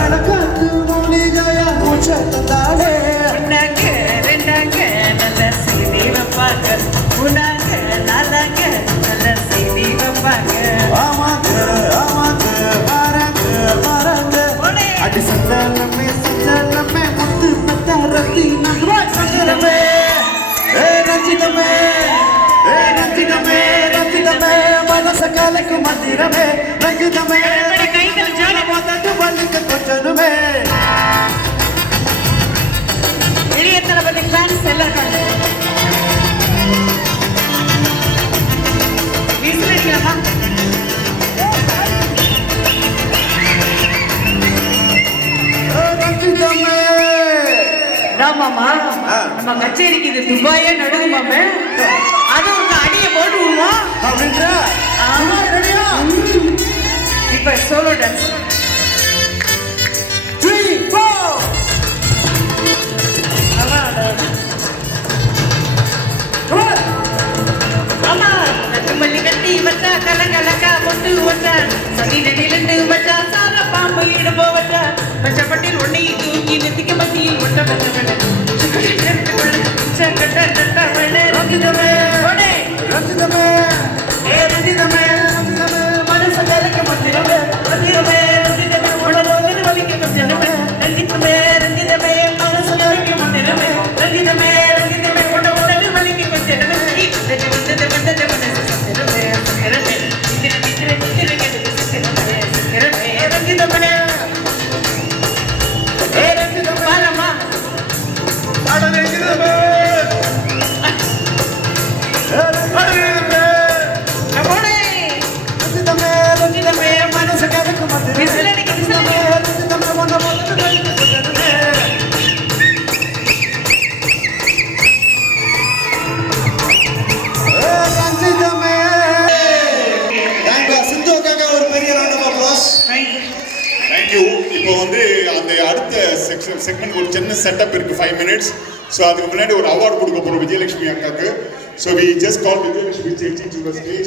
அழகாத்து மூலிகையா மூச்சை தந்தாளே உன்னாங்க ரெண்டாங்க நல்ல செய்தி வைப்பாங்க உன்னாங்க நாளாங்க நல்ல செய்தி வைப்பாங்க ஆமாங்க ஆமாங்க பாருங்க பாருங்க அடி சஞ்சலமே சஞ்சலமே முத்து பத்த ரத்தினமே சஞ்சலமே ரஞ்சிதமே ரஞ்சிதமே ரஞ்சிதமே மனச கலைக்கு மந்திரமே ரஞ்சிதமே கைகள் ஜோடி போட்டு பள்ளிக்க கொஞ்சனுமே இளைய தளபதி ஃபேன்ஸ் எல்லாரும் விசில் அடிக்கலாமா ரஞ்சிதமே ஆமாமா நம்ம கச்சேரிக்கு இது துபாயே நடுங்குமாமே அது ஒரு அடியை போட்டு விடுவோம் அப்படின்றா ரெடியா இப்ப சோலோ டான்ஸ் 3 4 ஆமா நட்டுமல்லி கட்டி வச்சா கலகலக்கா பொட்டு வச்சா சனி நெடிலண்டு வச்சா சார பாம்பு இடுபோ வச்சா பச்சப்பட்டில் ஒன்னை தூக்கி நெத்திக்க மத்தியில் ஒட்ட வச்சவன ரஞ்சிதமே ரஞ்சிதமே ரஞ்சிதமே மனசு கலக்க மந்திரமே ரஞ்சிதமே ரஞ்சிதமே உடலோடு வலிக்க மந்திரமே ரஞ்சிதமே ரஞ்சிதமே மனசு கலக்க மந்திரமே ரஞ்சிதமே ரஞ்சிதமே உடலோடு வலிக்க மந்திரமே வந்தது வந்தது மனசு சந்திரமே சந்திரமே இந்திர இந்திர இந்திர சந்திரமே சந்திரமே ரஞ்சிதமே ரஞ்சிதமே பாலமா ரஞ்சிதமே ரஞ்சிதமே ரஞ்சிதமே மனச கலக்கு மந்திரமே ரஞ்சிதமே ரஞ்சிதமே மன மொத்த கலக்கு மந்திரமே ரஞ்சிதமே சிந்துக்காக ஒரு பெரிய ரவுண்ட் ஆஃப் அப்ளாஸ் தேங்க்யூ. இப்போ வந்து அந்த அடுத்த செக்மெண்ட் ஒரு சின்ன செட்டப் இருக்கு 5 minutes. ஸோ அதுக்கு முன்னாடி ஒரு அவார்டு கொடுக்க போறோம் விஜயலட்சுமி அக்காக்கு. So we just call Vijayalakshmi சேச்சி டு தி ஸ்டேஜ்.